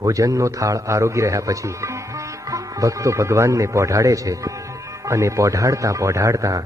ભોજનનો થાળ આરોગી રહ્યા પછી ભક્તો ભગવાનને પોઢાડે છે અને પોઢાડતા પોઢાડતા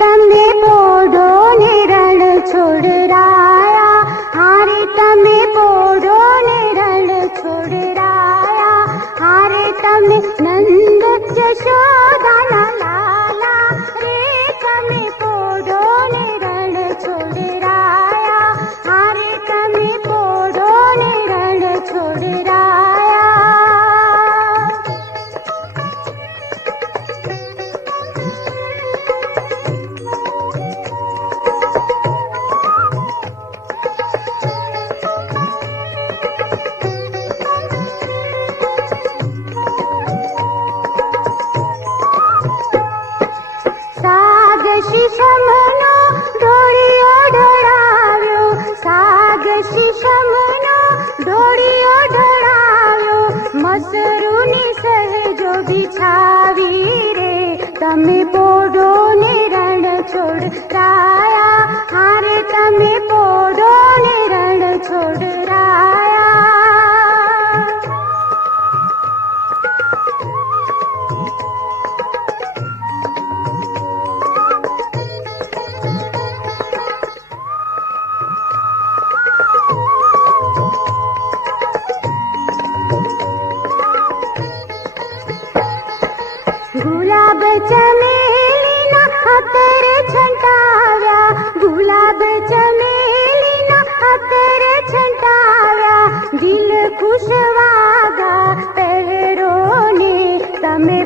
તમે પોઢો ને રણ છોડરાયા, હારે તમે પોઢો ને રણ છોડરાયા, હારે તમે નંદ જશોદાના લાલા રે, તમે પોઢો ને રણ છોડરાયા, હારે તમે પોઢો ને રણ છોડરાયા. શીશમનો ઢોળિયો ઢળાવ્યો, સાગ શીશમનો ઢોળિયો ઢળાવ્યો, મસરૂની સહેજો બિછાવી રે, તમે પોઢો ને રણ છોડરાયા, હારે તમે પોઢો ને રણ છોડરાયા. ગુલાબ ચમેલીના અત્તર છંટાવ્યા, ગુલાબ ચમેલીના અત્તર છંટાવ્યા, દિલ ખુશ વાગા પહેરો ને તમે